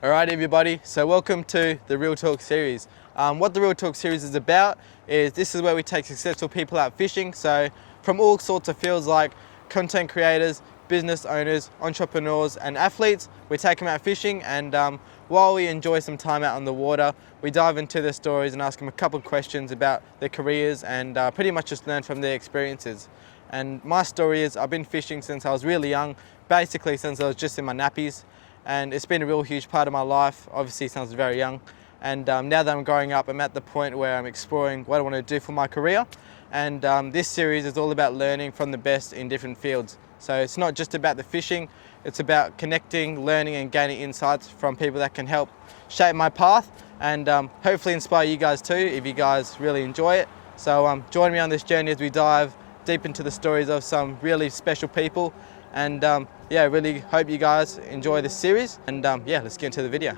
Alright everybody, so welcome to the ReelTalk series. What the ReelTalk series is about is this is where we take successful people out fishing, so from all sorts of fields like content creators, business owners, entrepreneurs and athletes. We take them out fishing, and while we enjoy some time out on the water, we dive into their stories and ask them a couple of questions about their careers and pretty much just learn from their experiences. And my story is I've been fishing since I was really young, basically since I was just in my nappies. And it's been a real huge part of my life, obviously since I was very young. And now that I'm growing up, I'm at the point where I'm exploring what I want to do for my career. And this series is all about learning from the best in different fields. So it's not just about the fishing, it's about connecting, learning and gaining insights from people that can help shape my path and hopefully inspire you guys too if you guys really enjoy it. So join me on this journey as we dive deep into the stories of some really special people. And yeah, really hope you guys enjoy this series. And yeah, let's get into the video.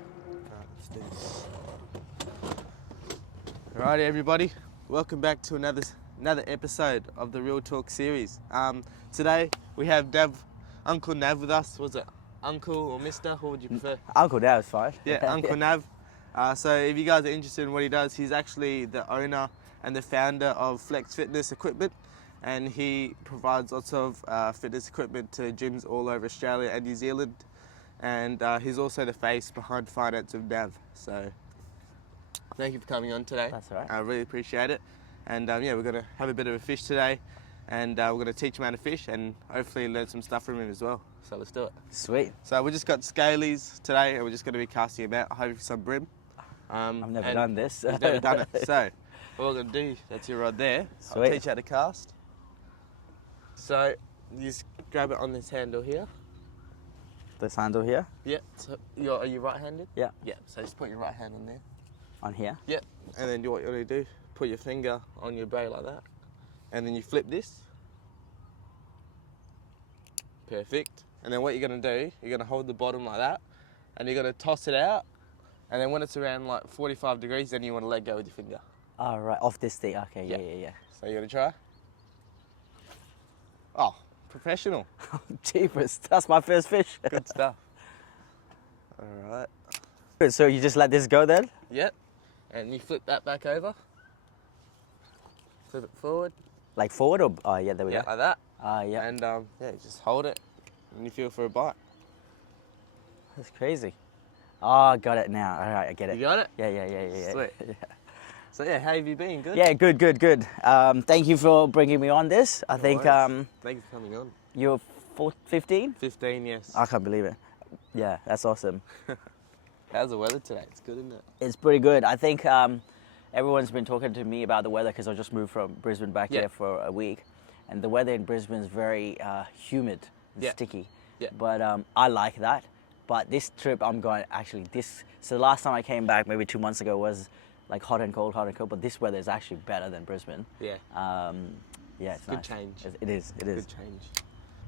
Alrighty everybody, welcome back to another episode of the ReelTalk series. Today we have Uncle Nav with us. Was it Uncle or Mister? What would you prefer? Uncle Nav's fine. Yeah, Uncle Nav. So if you guys are interested in what he does, he's actually the owner and the founder of Flex Fitness Equipment. And he provides lots of fitness equipment to gyms all over Australia and New Zealand. And he's also the face behind finance of Nav. So thank you for coming on today. That's all right. I really appreciate it. And yeah, we're going to have a bit of a fish today. And we're going to teach him how to fish and hopefully learn some stuff from him as well. So let's do it. Sweet. So we just got scalies today and we're just going to be casting him out, hopefully some bream. I've never done this. He's never done it. So what we're going to do, that's your rod there. Sweet. I'll teach you how to cast. So you just grab it on this handle here. This handle here? Yep. So are you right-handed? Yeah. Yep. So just put your right hand on there. On here? Yep. And then what you're going to do, put your finger on your braid like that. And then you flip this. Perfect. And then what you're going to do, you're going to hold the bottom like that. And you're going to toss it out. And then when it's around like 45 degrees, then you want to let go with your finger. Oh, right. Off this thing. Okay, yeah. So you're going to try? Oh, professional. Jeepers, that's my first fish. Good stuff. All right. So you just let this go then? Yep. And you flip that back over. Flip it forward. Like forward or? Oh, yeah, there we Yeah, go. like that. Yeah. And yeah, just hold it and you feel for a bite. That's crazy. Oh, got it now. All right, I get it. You got it? Yeah. Sweet. Yeah. So yeah, how have you been? Good? Yeah, good. Thank you for bringing me on this. I think Thank you for coming on. you're 15? 15, yes. I can't believe it. Yeah, that's awesome. How's the weather today? It's good, isn't it? It's pretty good. I think everyone's been talking to me about the weather because I just moved from Brisbane back here for a week. And the weather in Brisbane is very humid and sticky. Yeah. But I like that. But this trip I'm going so the last time I came back maybe 2 months ago was like hot and cold, but this weather is actually better than Brisbane. Yeah. Yeah, it's good nice. change. It is. Good change.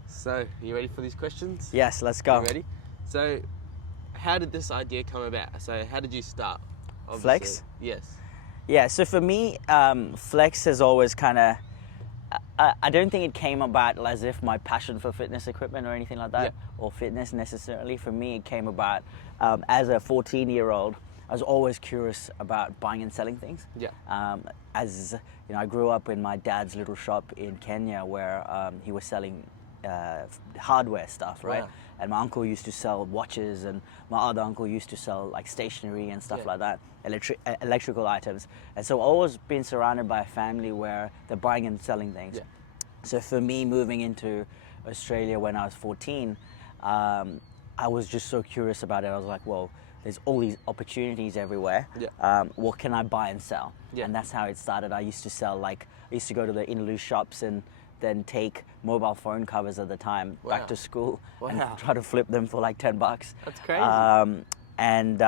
So, you ready for these questions? Yes, let's go. You ready? So, how did this idea come about? So, how did you start? Obviously. Flex? Yes. Yeah, so for me, Flex has always kind of, I don't think it came about as if my passion for fitness equipment or anything like that, or fitness necessarily. For me, it came about as a 14-year-old. I was always curious about buying and selling things. Yeah. As you know, I grew up in my dad's little shop in Kenya where he was selling hardware stuff, right? Wow. And my uncle used to sell watches, and my other uncle used to sell like stationery and stuff like that, electrical items. And so I've always been surrounded by a family where they're buying and selling things. Yeah. So for me, moving into Australia when I was 14, I was just so curious about it. I was like, well, there's all these opportunities everywhere. Yeah. What can I buy and sell? Yeah. And that's how it started. I used to go to the in-loose shops and then take mobile phone covers at the time back to school and try to flip them for like $10. That's crazy. And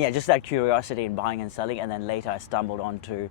yeah, just that curiosity in buying and selling. And then later I stumbled onto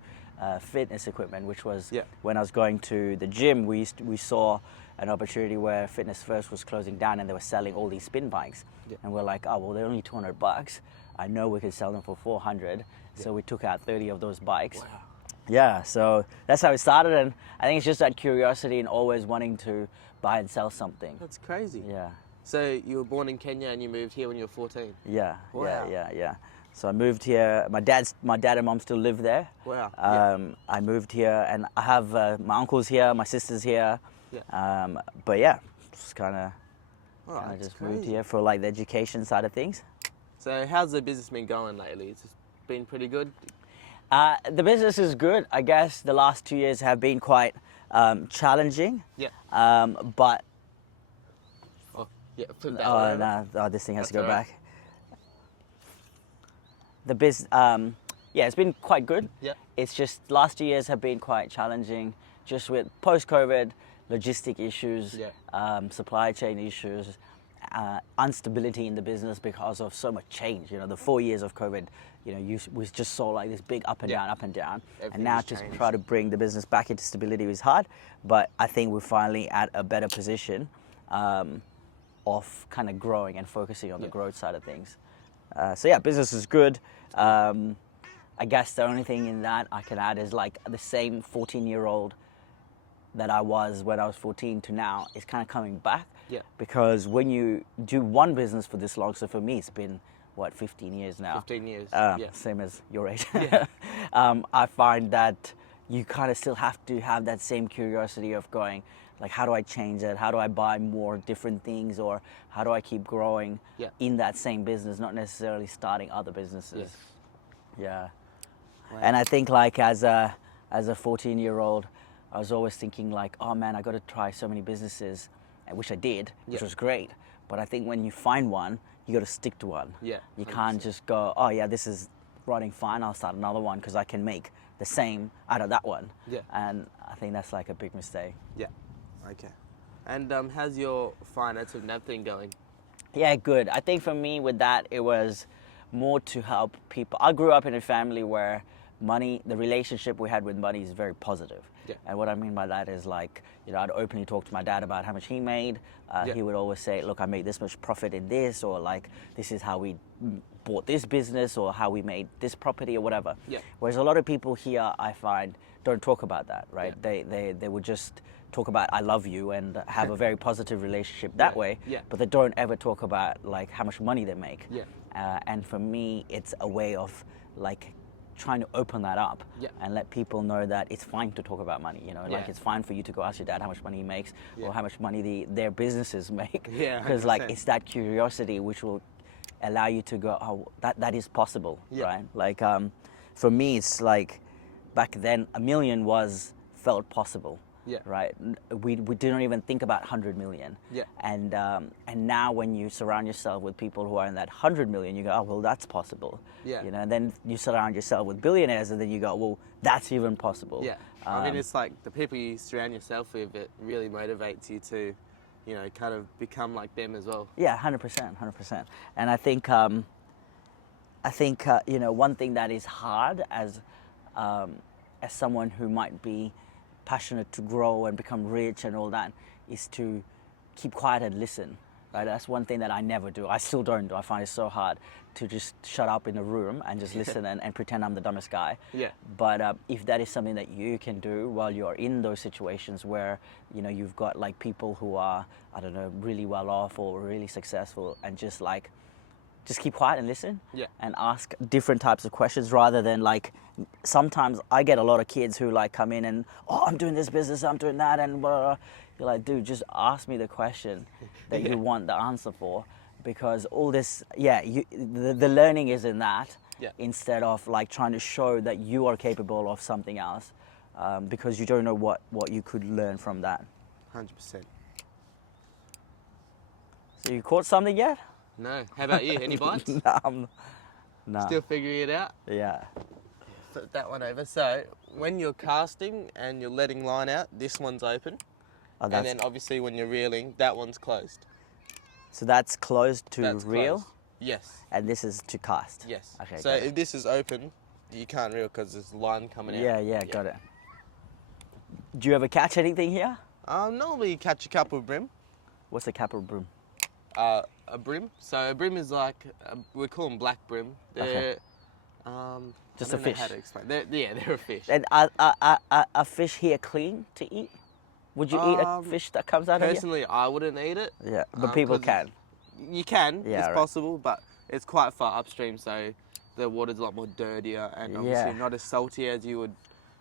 fitness equipment, which was when I was going to the gym, we saw an opportunity where Fitness First was closing down and they were selling all these spin bikes. Yeah. And we're like, oh, well, they're only $200. I know we could sell them for 400. So we took out 30 of those bikes. Wow. Yeah, so that's how it started. And I think it's just that curiosity and always wanting to buy and sell something. That's crazy. Yeah. So you were born in Kenya and you moved here when you were 14? Yeah, Wow. yeah. So I moved here. My dad and mom still live there. Wow. I moved here, and I have my uncles here, my sisters here. Yeah. But yeah, just kind of That's just moved crazy. here for like the education side of things. So how's the business been going lately? It's been pretty good? The business is good. I guess the last 2 years have been quite challenging. Yeah. But Oh, yeah, flip that one over. no, this thing has to That's go all right. back. The yeah, it's been quite good. Yeah. It's just last 2 years have been quite challenging, just with post-COVID, logistic issues, supply chain issues, instability in the business because of so much change. You know, the 4 years of COVID, you know, we just saw like this big up and down, Everything and now has just changed. try to bring the business back into stability is hard. But I think we're finally at a better position of kind of growing and focusing on the growth side of things. So yeah, business is good. I guess the only thing in that I can add is like the same 14-year-old that I was when I was 14 to now is kind of coming back. Yeah. Because when you do one business for this long, so for me it's been, what, 15 years now? 15 years. Same as your age. Yeah. I find that you kind of still have to have that same curiosity of going, like, how do I change it? How do I buy more different things? Or how do I keep growing in that same business, not necessarily starting other businesses? Yes. Yeah. Wow. And I think like as a 14-year-old, I was always thinking like, oh man, I got to try so many businesses, which I did, which was great. But I think when you find one, you got to stick to one. Yeah. You 100%. can't just go, oh yeah, this is running fine, I'll start another one because I can make the same out of that one. Yeah. And I think that's like a big mistake. Yeah. Okay. And how's your finance of Nav thing going? Yeah, good. I think for me with that, it was more to help people. I grew up in a family where money, the relationship we had with money is very positive. Yeah. And what I mean by that is like, you know, I'd openly talk to my dad about how much he made. He would always say, look, I made this much profit in this, or like, this is how we bought this business, or how we made this property, or whatever. Yeah. Whereas a lot of people here, I find, don't talk about that, right? Yeah. They would just talk about I love you and have a very positive relationship that way, but they don't ever talk about like how much money they make. Yeah. And for me, it's a way of like trying to open that up and let people know that it's fine to talk about money. You know, like it's fine for you to go ask your dad how much money he makes or how much money their businesses make. Yeah, Because like 100%. it's that curiosity which will allow you to go, oh, that is possible, right? Like for me, it's like back then $1 million felt possible. Yeah. Right. We didn't even think about 100 million. Yeah. And now when you surround yourself with people who are in that 100 million, you go, oh well, that's possible. Yeah. You know. And then you surround yourself with billionaires, and then you go, well, that's even possible. Yeah. I mean, it's like the people you surround yourself with, it really motivates you to, you know, kind of become like them as well. Yeah, 100%. And I think you know, one thing that is hard as someone who might be passionate to grow and become rich and all that is to keep quiet and listen, right? That's one thing that I never do. I still don't do. I find it so hard to just shut up in a room and just listen and pretend I'm the dumbest guy. Yeah. But if that is something that you can do while you're in those situations where, you know, you've got like people who are, I don't know, really well off or really successful, and just keep quiet and listen and ask different types of questions, rather than like, sometimes I get a lot of kids who like come in and, oh, I'm doing this business, I'm doing that, and blah, blah, blah. You're like, dude, just ask me the question that you want the answer for, because all this, the learning is in that instead of like trying to show that you are capable of something else, because you don't know what you could learn from that. 100%. So you caught something yet? No. How about you? Any bites? No. Still figuring it out? Yeah. Flip that one over. So when you're casting and you're letting line out, this one's open. Oh, And then obviously when you're reeling, that one's closed. So that's closed to That's reel, closed. Yes. and this is to cast. Yes. Okay. So got it. if this is open, you can't reel because there's line coming out. Yeah, got it. Do you ever catch anything here? Normally you catch a couple of brim. What's a capital broom? A brim. So a brim is like, we call them black brim. They're, Just I a don't know fish. how to explain. They're a fish. And are fish here clean to eat? Would you eat a fish that comes out of here? Personally, I wouldn't eat it. Yeah, but people 'cause can. You can, Yeah, it's right. possible, but it's quite far upstream, so the water's a lot more dirtier and obviously Yeah. not as salty as you would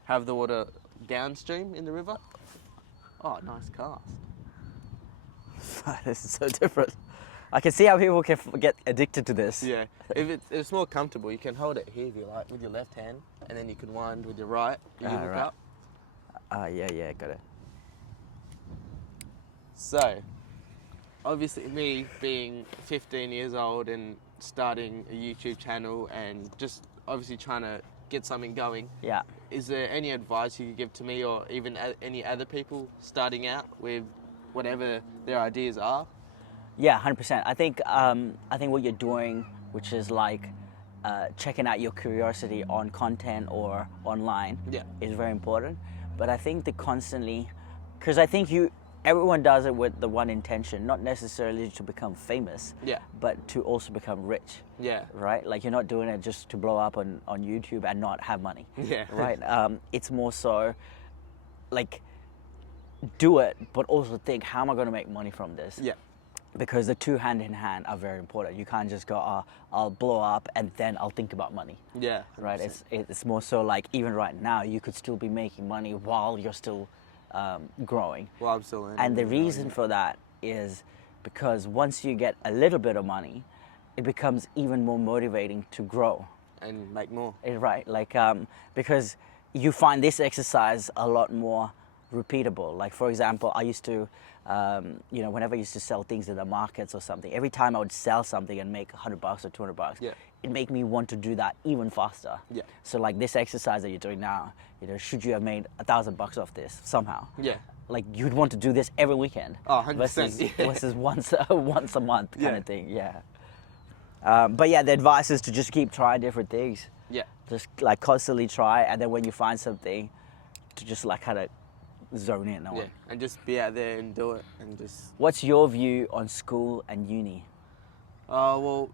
have the water downstream in the river. Oh, nice cast. This is so different. I can see how people can get addicted to this. Yeah, if it's more comfortable, you can hold it here if you like with your left hand, and then you can wind with your right. You look right. up. Yeah, got it. So, obviously me being 15 years old and starting a YouTube channel and just obviously trying to get something going. Yeah. Is there any advice you could give to me or even any other people starting out with whatever their ideas are? Yeah, 100%. I think what you're doing, which is like checking out your curiosity on content or online, is very important. But I think because I think everyone does it with the one intention, not necessarily to become famous, but to also become rich. Yeah. Right? Like you're not doing it just to blow up on YouTube and not have money. Yeah. Right? It's more so like do it, but also think, how am I going to make money from this? Yeah. Because the two hand in hand are very important. You can't just go, I'll blow up and then I'll think about money. Yeah. 100%. Right? It's more so like even right now you could still be making money while you're still growing. Well, I'm still in. And the reason for that is because once you get a little bit of money, it becomes even more motivating to grow. And make more. Right? Like because you find this exercise a lot more repeatable. Like for example, I used to, whenever I used to sell things in the markets or something, every time I would sell something and make $100 or $200, it made me want to do that even faster. Yeah. So like this exercise that you're doing now, should you have made $1,000 off this somehow? Yeah. Like you'd want to do this every weekend. Oh, 100%. Versus once a month kind of thing. Yeah. But yeah, the advice is to just keep trying different things. Yeah. Just like constantly try, and then when you find something, to just like kind of zone in on. Yeah, and just be out there and do it, and just. What's your view on school and uni? Well,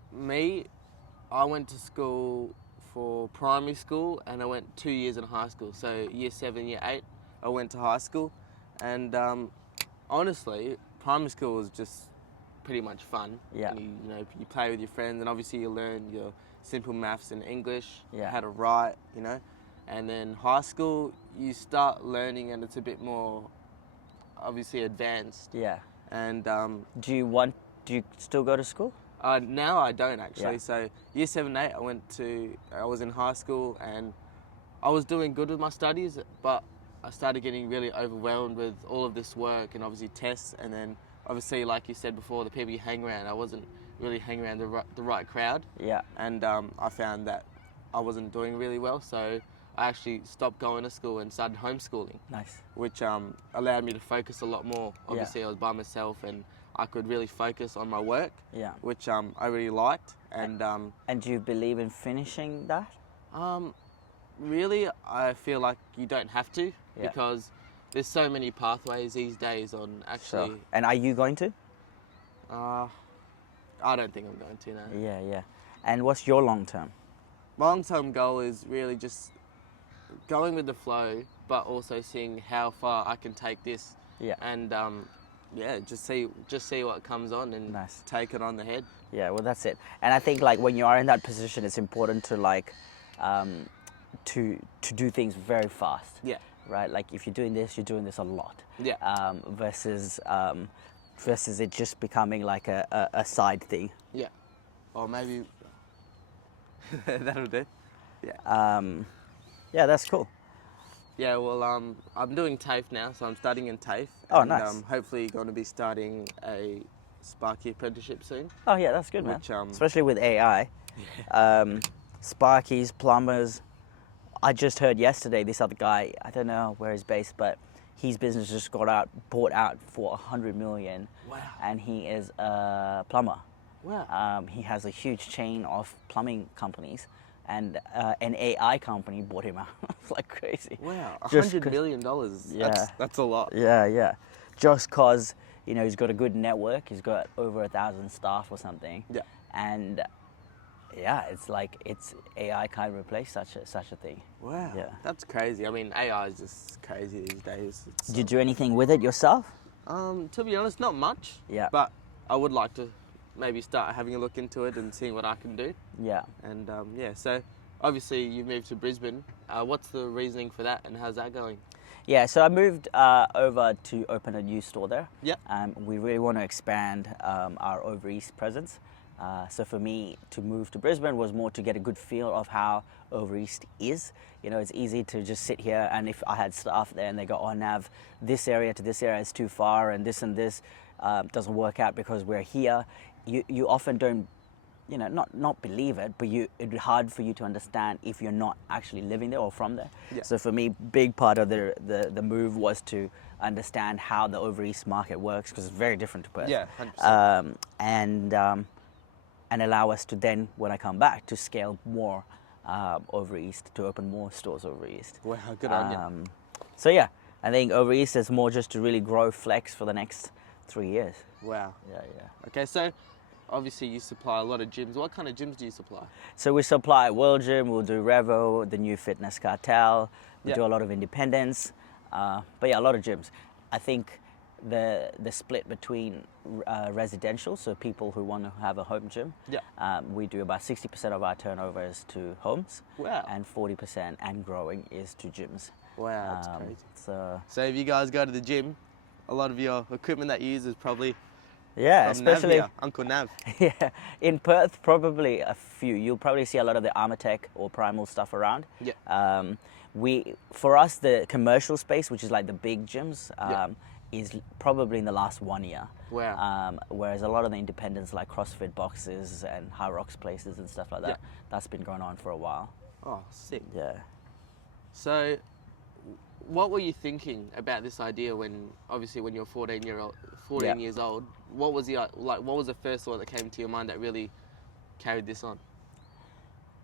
I went to school for primary school, and I went 2 years in high school. So year 7, year 8, I went to high school, and honestly, primary school was just pretty much fun. Yeah. You play with your friends, and obviously you learn your simple maths and English, Yeah. how to write, And then high school, you start learning, and it's a bit more, obviously, advanced. Yeah. And Do you still go to school? now I don't actually. Yeah. So year 7, 8, I was in high school, and I was doing good with my studies, but I started getting really overwhelmed with all of this work and obviously tests, and then obviously, like you said before, the people you hang around, I wasn't really hanging around the right crowd. Yeah. And I found that I wasn't doing really well, so I actually stopped going to school and started homeschooling. Nice. Which allowed me to focus a lot more. Obviously, I was by myself, and I could really focus on my work. Yeah. Which I really liked. And do you believe in finishing that? Really, I feel like you don't have to, because there's so many pathways these days on actually. Sure. And are you going to? I don't think I'm going to, no. Yeah. And what's your long term? My long-term goal is really just going with the flow, but also seeing how far I can take this. Yeah. And just see what comes on and take it on the head. Yeah, well, that's it. And I think like when you are in that position, it's important to like to do things very fast. Yeah. Right. Like if you're doing this a lot. Yeah. Versus it just becoming like a side thing. Yeah. Or maybe that'll do. Yeah. Yeah, that's cool. Yeah, well, I'm doing TAFE now, so I'm studying in TAFE. Oh, and, nice. Hopefully going to be starting a Sparky apprenticeship soon. Oh, yeah, that's good, man. Especially with AI. Sparkies, plumbers. I just heard yesterday this other guy, I don't know where he's based, but his business just bought out for $100 million. Wow. And he is a plumber. Wow. He has a huge chain of plumbing companies, and an AI company bought him out. It's like crazy. Wow, $100 million. Yeah. That's a lot. Yeah. Just because, he's got a good network. He's got over 1,000 staff or something. Yeah. And yeah, it's AI can't replace such a thing. Wow, Yeah. that's crazy. I mean, AI is just crazy these days. Did you do anything with it yourself? To be honest, not much. Yeah. But I would like to maybe start having a look into it and seeing what I can do. Yeah. And yeah, so obviously you moved to Brisbane. What's the reasoning for that, and how's that going? Yeah, so I moved over to open a new store there. Yeah. We really want to expand our over east presence. So for me to move to Brisbane was more to get a good feel of how over east is. You know, it's easy to just sit here, and if I had staff there and they go, oh Nav, this area to this area is too far, and this doesn't work out because we're here. You often don't, you know, not believe it, but it's hard for you to understand if you're not actually living there or from there. Yeah. So for me, big part of the move was to understand how the over east market works, because it's very different to Perth. Yeah, 100%. And allow us to then, when I come back, to scale more over east, to open more stores over east. Wow, good on you. So yeah, I think over east is more just to really grow Flex for the next 3 years. Wow. Yeah. Okay, so obviously you supply a lot of gyms. What kind of gyms do you supply? So we supply World Gym, we'll do Revo, the New Fitness Cartel, we do a lot of independents, but yeah, a lot of gyms. I think the split between residential, so people who want to have a home gym, we do about 60% of our turnover is to homes. Wow. And 40% and growing is to gyms. Wow, that's crazy. So if you guys go to the gym, a lot of your equipment that you use is probably yeah, from Nav especially here, Uncle Nav. yeah, in Perth probably a few. You'll probably see a lot of the Armatech or Primal stuff around. Yeah. For us, the commercial space, which is like the big gyms, is probably in the last 1 year. Wow. Whereas a lot of the independents like CrossFit boxes and High Rocks places and stuff like that, that's been going on for a while. Oh, sick. Yeah. So, what were you thinking about this idea when you're 14 years old? What was what was the first thought that came to your mind that really carried this on?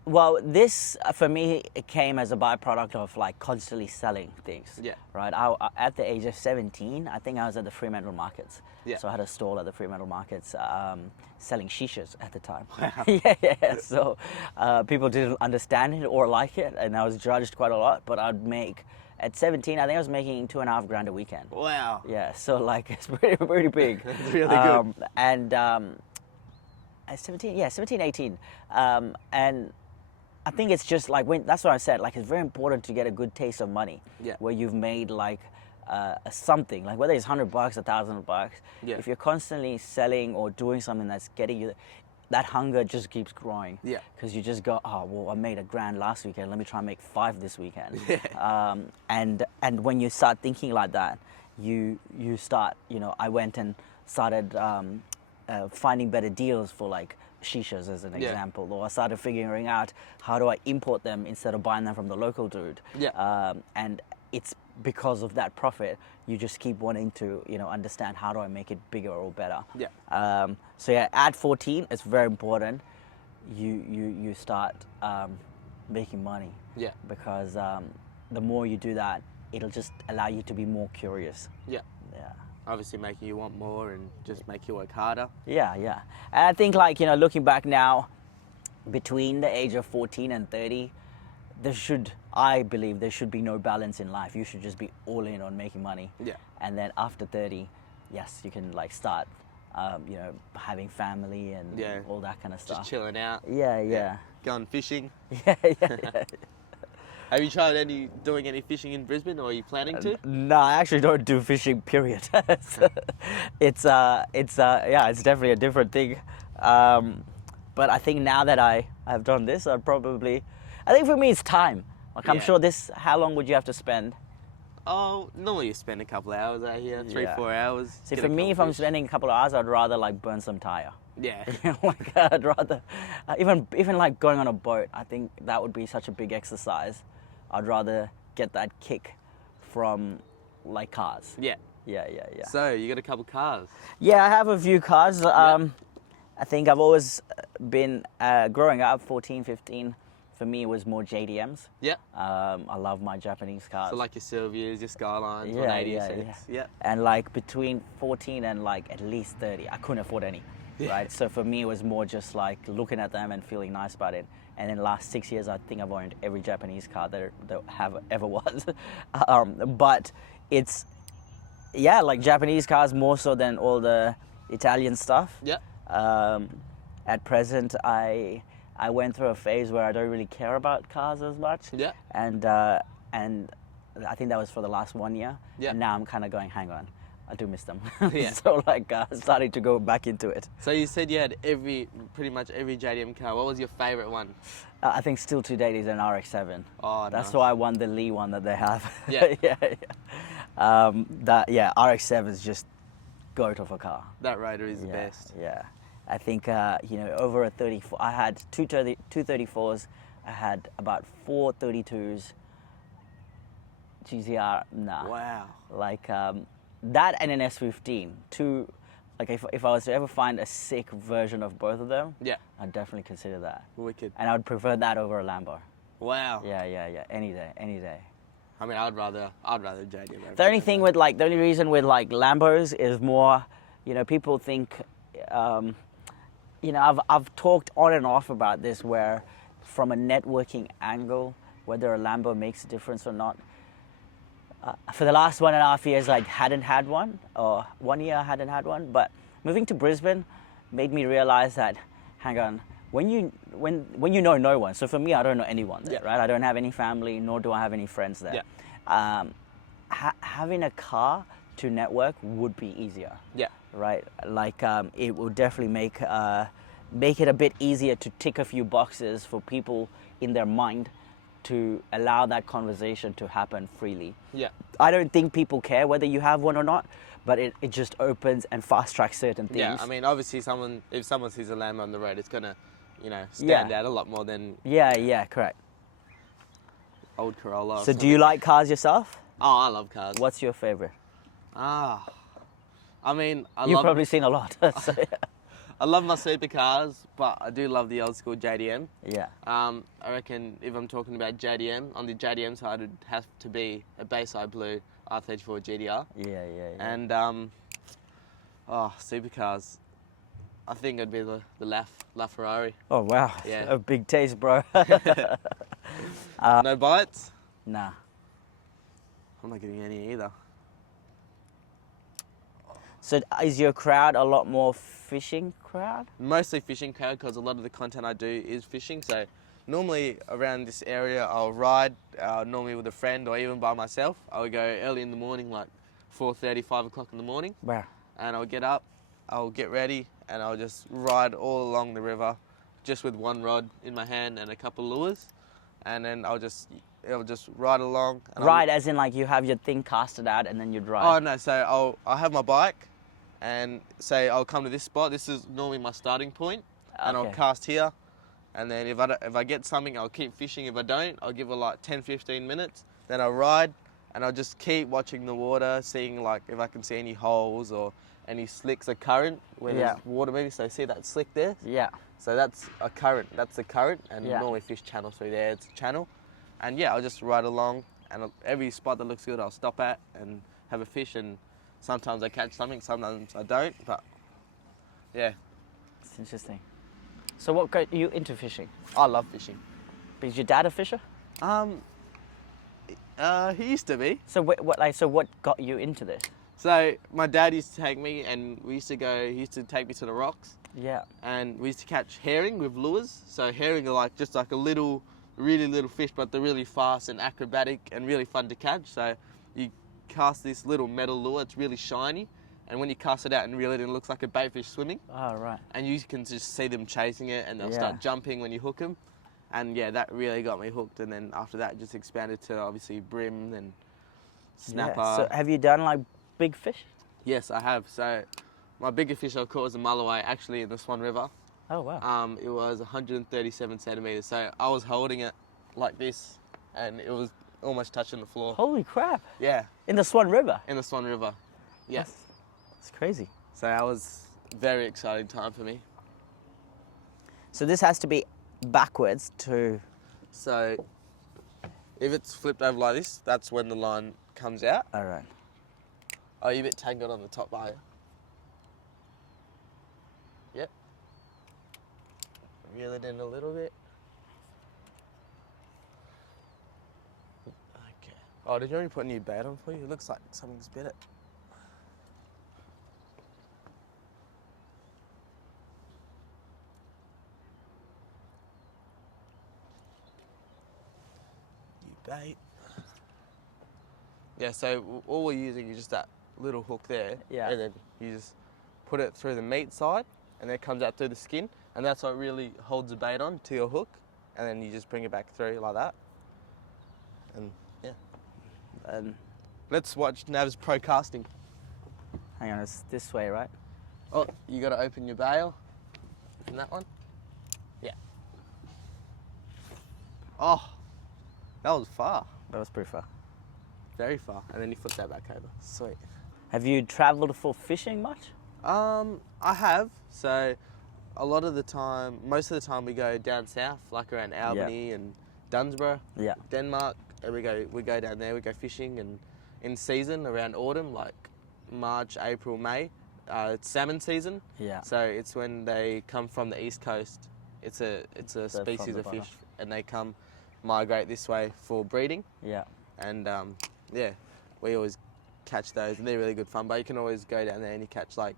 Well, this for me it came as a byproduct of like constantly selling things. Yeah. Right. At the age of 17, I think I was at the Fremantle markets. Yeah. So I had a stall at the Fremantle markets selling shishas at the time. Wow. Yeah. So people didn't understand it or like it, and I was judged quite a lot. But I'd make at 17, I think I was making $2,500 a weekend. Wow. Yeah. So like it's pretty big. That's really good. And at 17, 18, and I think it's just like that's what I said. Like it's very important to get a good taste of money. Yeah. Where you've made like something, like whether it's $100, $1,000. Yeah. If you're constantly selling or doing something that's getting you, that hunger just keeps growing. Yeah. Because you just go, oh well, I made $1,000 last weekend. Let me try and make 5 this weekend. Yeah. And when you start thinking like that, you start. You know, I went and started finding better deals for like shishas as an example, or I started figuring out how do I import them instead of buying them from the local dude. Yeah. And it's because of that profit, you just keep wanting to, you know, understand how do I make it bigger or better. Yeah. So yeah, at 14, it's very important you start making money. Yeah. Because the more you do that, it'll just allow you to be more curious. Yeah. Yeah. Obviously making you want more and just make you work harder. Yeah. And I think, like, you know, looking back now, between the age of 14 and 30, I believe there should be no balance in life. You should just be all in on making money. Yeah. And then after 30, yes, you can like start, you know, having family and all that kind of stuff. Just chilling out. Yeah. Going fishing. Yeah. Have you tried doing any fishing in Brisbane, or are you planning to? No, I actually don't do fishing, period. It's definitely a different thing. But I think now that I have done this, I think for me it's time. Like I'm sure how long would you have to spend? Oh, normally you spend a couple of hours out here, 3-4 hours. See, for me, if I'm spending a couple of hours, I'd rather like burn some tire. Yeah. Like I'd rather, even like going on a boat, I think that would be such a big exercise. I'd rather get that kick from like cars. Yeah. Yeah. So you got a couple cars? Yeah, I have a few cars. I think I've always been, growing up, 14, 15, for me it was more JDMs. Yeah. I love my Japanese cars. So like your Sylvias, your Skylines, Yeah. 180s. Yeah. And like between 14 and like at least 30, I couldn't afford any. right? So for me, it was more just like looking at them and feeling nice about it. And in the last 6 years, I think I've owned every Japanese car that have ever was. But it's, yeah, like Japanese cars more so than all the Italian stuff. Yeah. At present, I went through a phase where I don't really care about cars as much. Yeah. And I think that was for the last 1 year. Yeah. And now I'm kind of going, hang on, I do miss them. Yeah. So like starting to go back into it. So you said you had pretty much every JDM car. What was your favorite one? I think still to date is an RX-7. Oh, That's nice. why I won the Lee one that they have. Yeah. Yeah. RX-7 is just goat of a car. That Raider is the best. Yeah. I think, over a 34, I had two 234s, I had about 4 32s, GZR, nah. Wow. Like that and an S15. Like if I was to ever find a sick version of both of them, Yeah. I'd definitely consider that. Wicked. And I would prefer that over a Lambo. Wow. Yeah. Any day. I mean, I'd rather JDM. over The only Lambo. the only reason with like Lambos is more, people think, I've talked on and off about this where from a networking angle, whether a Lambo makes a difference or not. For the last 1.5 years, I hadn't had one, or 1 year I hadn't had one, but moving to Brisbane made me realize that, hang on, when you know no one, so for me, I don't know anyone there, Yeah. right? I don't have any family, nor do I have any friends there. Yeah. Having a car to network would be easier. Yeah. Right, like it will definitely make it a bit easier to tick a few boxes for people in their mind to allow that conversation to happen freely. Yeah. I don't think people care whether you have one or not, but it just opens and fast tracks certain things. Yeah. I mean, obviously, if someone sees a Lambo on the road, it's gonna, stand out a lot more than Yeah, correct. old Corolla. or So do you like cars yourself? Oh, I love cars. What's your favorite? I mean, You've probably seen a lot. So, I love my supercars, but I do love the old school JDM. yeah. I reckon if I'm talking about JDM, on the JDM side, it'd have to be a Bayside Blue R34 GDR. Yeah. And, supercars, I think it'd be the La Ferrari. Oh wow. Yeah. A big taste, bro. No bites? Nah. I'm not getting any either. So is your crowd a lot more fishing crowd? Mostly fishing crowd because a lot of the content I do is fishing. So normally around this area I'll ride, normally with a friend or even by myself. I'll go early in the morning, like 4:30, 5 o'clock in the morning. Wow. And I'll get up, I'll get ready, and I'll just ride all along the river just with one rod in my hand and a couple lures. And then I'll just ride along. And Ride as in like you have your thing casted out and then you'd ride? Oh no, so I'll have my bike and say I'll come to this spot. This is normally my starting point, and I'll Okay. cast here. And then if I get something, I'll keep fishing. If I don't, I'll give it like 10, 15 minutes. Then I'll ride, and I'll just keep watching the water, seeing like if I can see any holes or any slicks of current where Yeah. there's water moving. So see that slick there? Yeah. So that's a current. That's the current, and Yeah. normally fish channel through there. It's a channel, and yeah, I'll just ride along, and every spot that looks good, I'll stop at and have a fish. And sometimes I catch something, sometimes I don't. But yeah, It's interesting. So what got you into fishing? I love fishing. Is your dad a fisher? He used to be. So what got you into this? So my dad used to take me, and he used to take me to the rocks, Yeah. and we used to catch herring with lures. So herring are just like a really little fish, but they're really fast and acrobatic and really fun to catch. So you cast this little metal lure, it's really shiny, and when you cast it out and reel it in, it looks like a baitfish swimming, Oh, right. and you can just see them chasing it, and they'll Yeah. start jumping when you hook them. And yeah, that really got me hooked, and then after that, it just expanded to obviously brim and snapper. Yeah. So have you done like big fish? Yes, I have. So my biggest fish I caught was a mulloway, actually in the Swan River. Oh, wow. It was 137 centimeters. So I was holding it like this, and it was almost touching the floor. Holy crap. Yeah, In the Swan River? in the Swan River. Yeah. It's crazy. So that was a very exciting time for me. So this has to be backwards to... So if it's flipped over like this, that's when the line comes out. All right. Oh, you're a bit tangled on the top bar. Yep. reel it in a little bit. Okay. Oh, did you already put a new bait on for you? It looks like something's bit it. New bait. Yeah, so all we're using is just that little hook there. Yeah. And then you just put it through the meat side, and then it comes out through the skin, and that's what really holds the bait on to your hook, and then you just bring it back through like that. And yeah. And Let's watch Navs pro casting. hang on, it's this way, right? Oh, you got to open your bail. Open that one. Yeah. Oh, that was far. That was pretty far. Very far. And then you flip that back over. Sweet. Have you travelled for fishing much? I have. So a lot of the time, most of the time we go down south, like around Albany and Dunsborough, Yeah. Denmark, and we go down there, we go fishing, and in season around autumn, like March, April, May, it's salmon season. Yeah. So it's when they come from the east coast. It's a species of fish, and they migrate this way for breeding. Yeah. And yeah, we always catch those, and they're really good fun. But you can always go down there and you catch like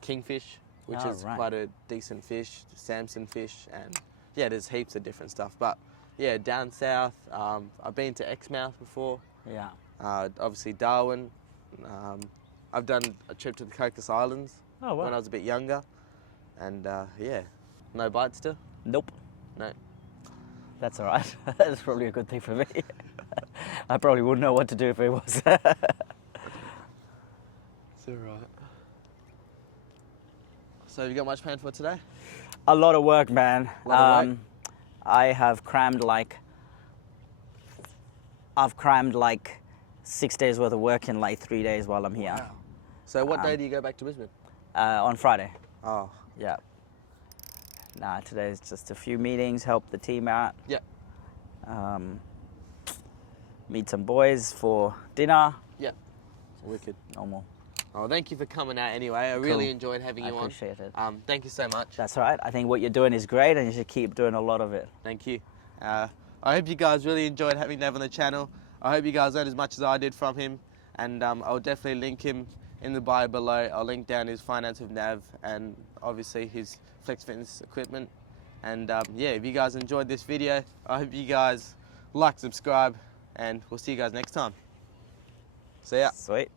kingfish, which is quite a decent fish, Samson fish, and yeah, there's heaps of different stuff. But yeah, down south, I've been to Exmouth before. Yeah. Obviously Darwin. I've done a trip to the Cocos Islands Oh, wow. when I was a bit younger, and yeah, no bites still. Nope. No. That's all right. That's probably a good thing for me. I probably wouldn't know what to do if it was. It's all right. So have you got much planned for today? A lot of work, man. A lot of work? I have crammed like 6 days worth of work in like 3 days while I'm here. Wow. So what day do you go back to Brisbane? On Friday. Oh. Yeah. Nah, today's just a few meetings, help the team out. Yeah. Meet some boys for dinner. Yeah. Wicked. Normal. Oh, thank you for coming out anyway. I really enjoyed having you on. I appreciate it. Thank you so much. That's all right. I think what you're doing is great and you should keep doing a lot of it. Thank you. I hope you guys really enjoyed having Nav on the channel. I hope you guys learned as much as I did from him. And I'll definitely link him in the bio below. I'll link down his finance with Nav and obviously his Flex Fitness equipment. And yeah, if you guys enjoyed this video, I hope you guys like, subscribe, and we'll see you guys next time. See ya. Sweet.